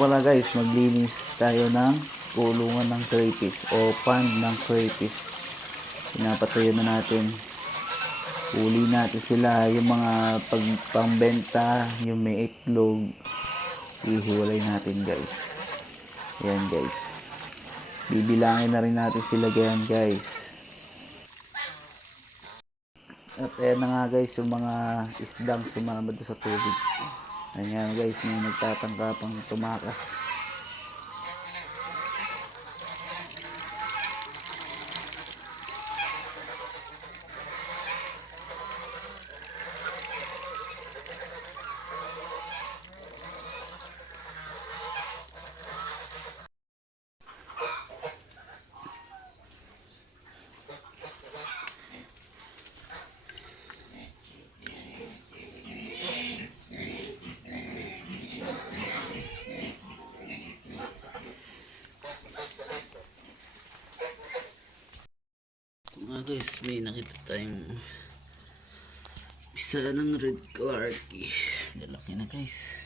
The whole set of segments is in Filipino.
pala guys, maglinis tayo ng kulungan ng crayfish o pond ng crayfish. Pinapatayo na natin. Huli natin sila, yung mga pambenta, yung may itlog, ihiwalay natin guys. Ayan guys. Bibilangin na rin natin sila ganyan guys. At ayan na nga guys yung mga isdang sumama doon sa tubig. Ayan guys, may nagtatangka pang tumakas. Mga guys, may nakita tayong isa ng red clarkie. Lalaki na guys.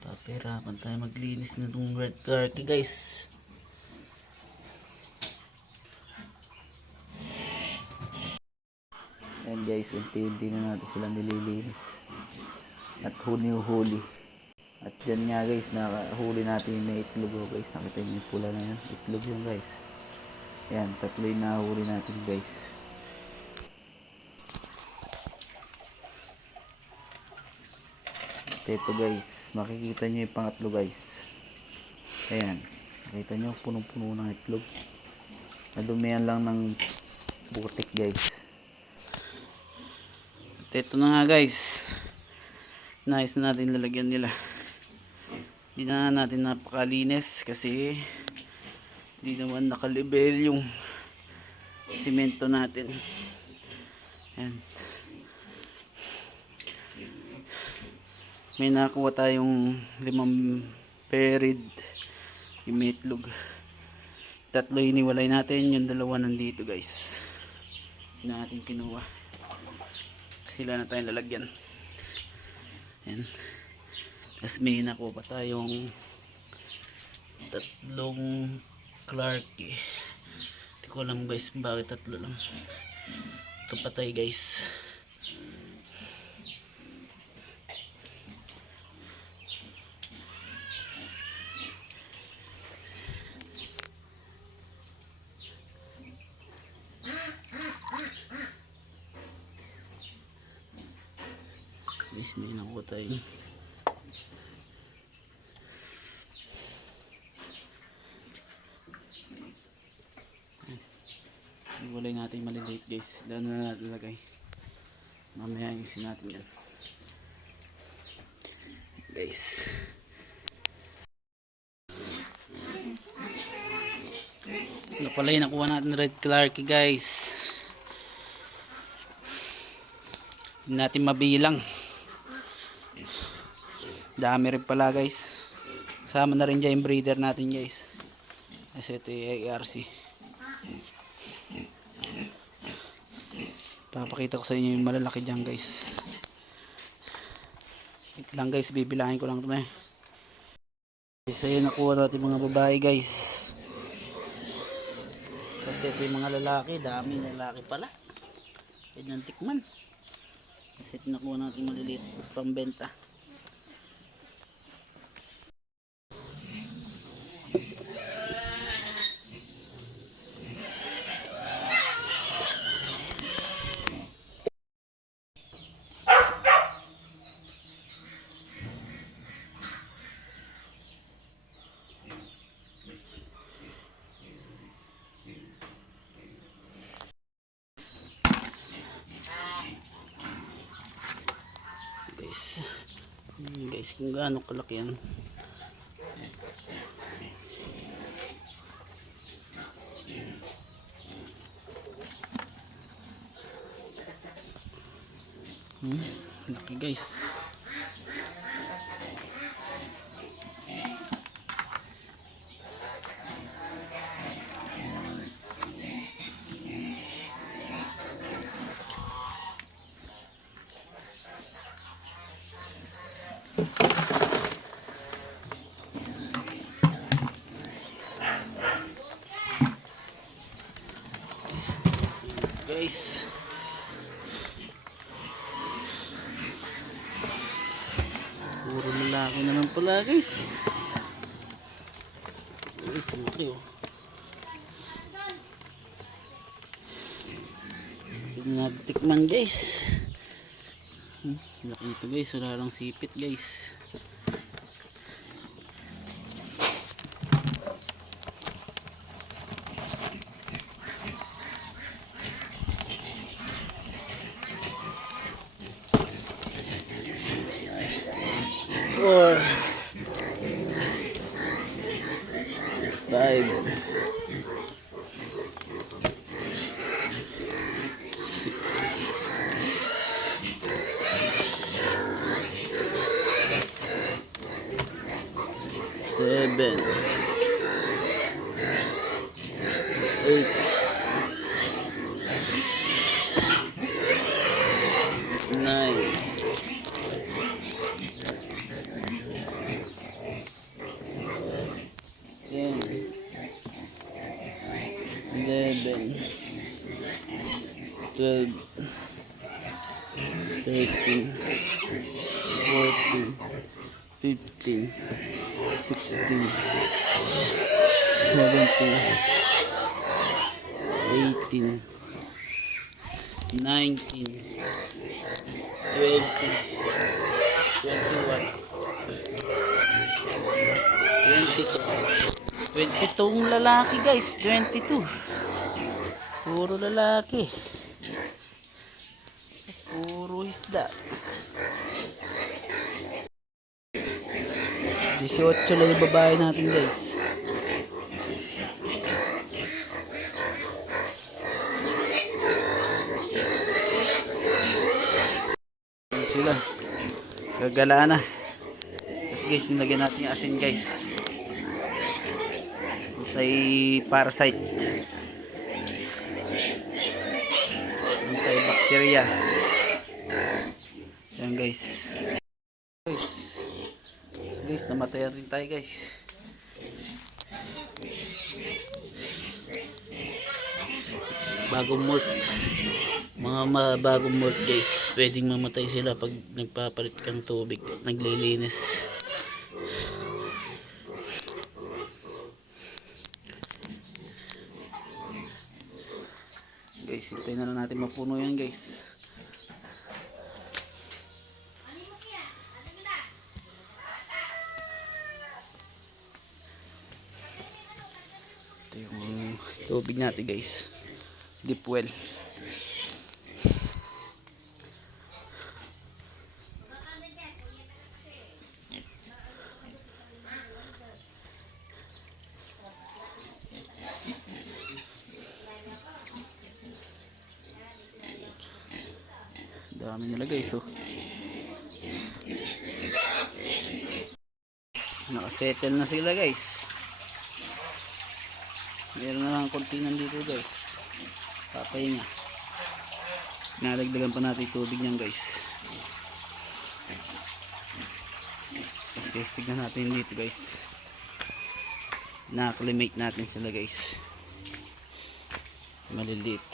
Taperapan tayo maglinis na itong red clarkie guys. Ayan guys, unti-unti na natin sila nililinis at huli-huli. At dyan nga guys, nakahuli natin yung may itlog guys. Nakita nyo yung pula na yan, itlog yun guys. Ayan, tatlo yung nahuli natin guys. At ito guys, makikita nyo yung pangatlo guys. Ayan, nakita nyo punong-puno ng itlog. Nadumihan lang ng butik guys. At ito na nga guys, nais na natin lalagyan nila. Hindi na natin napakalinis kasi hindi naman nakalibel yung simento natin. Ayan. May nakakuha tayong 5 perid yung may itlog. 3 iniwalay natin, yung 2 nandito guys. Hindi na natin kinuha. Sila na tayong lalagyan. Ayan. Tapos may nakuha pa tayong 3 clarkie. Hindi ko alam guys bakit 3 lang. Ito patay guys. Guys, may nakuha tayong iwalay natin maliliit guys. Daan na natin lagay. Mamaya ayusin natin yan guys. Ito pala yung nakuha natin red clarkie guys. Hindi natin mabilang. Dami rin pala guys. Kasama na rin dyan yung breeder natin guys. Kasi ito yung ARC. Papakita ko sa inyo yung malalaki dyan guys. Wait lang guys, bibilangin ko lang ito na eh. Isa yun nakuha natin mga babae guys. Kasi ito yung mga lalaki, dami lalaki pala. Yan tikman. Kasi ito nakuha natin maliliit pambenta. Guys, kung gaano kalaki yan. Laki guys. Guys, puro lalaki naman pala guys. Guys, laki oh. Yung nagtikman guys. Laki ito guys, wala lang sipit guys. Four, 5, 7, 8, 9, 10, 11, 12, 13, 14, 15, 16, 17, 18, 19, 20, 21, 22 lalaki guys, 22. Puro lalaki. Puro isda. 18 lang yung babae natin guys. Sila gagala na. Tapos guys, nilagyan natin yung asin guys. Antay parasite, antay bacteria. Yan guys. Guys, namatayan rin tayo guys. Bagong molt, mga bagong molt guys, pwedeng mamatay sila pag nagpapalit kang tubig, naglilinis. Guys, hintayin na lang natin mapuno yan guys. Ito yung tubig natin guys, deep well. Dami nila guys oh. Nakasettle na sila guys. Meron na lang konti nandito guys. Papay niya. Nalagdagan pa natin tubig niyan guys. Okay, tignan natin dito guys. Na-acclimate natin sila guys. Maliliit.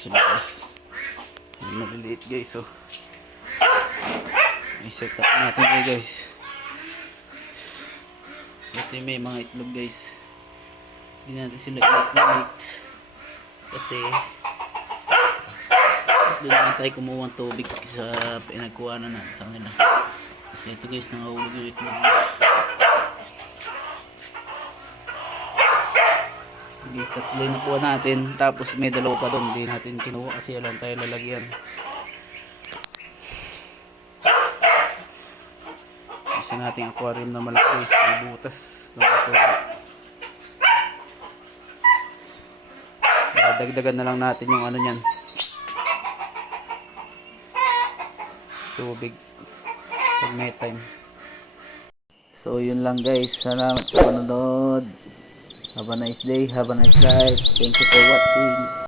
So guys, maliliit guys oh. May set up natin guys. Ito may mga itlog guys. Hindi natin sila itlog kasi doon naman tayo kumuha ng tubig sa pinagkuhanan na sa kanila. Kasi ito guys, nangahulog yung itlog. Guys, tatlo yung nakuha natin, tapos may dalawa pa doon, hindi natin kinuha kasi alam tayo lalagyan. Isa nating aquarium na malaki guys, may butas dagdagan na lang natin yung ano nyan, tubig pag may time. So yun lang guys, salamat sa panonood. Have a nice day, have a nice life. Thank you for watching.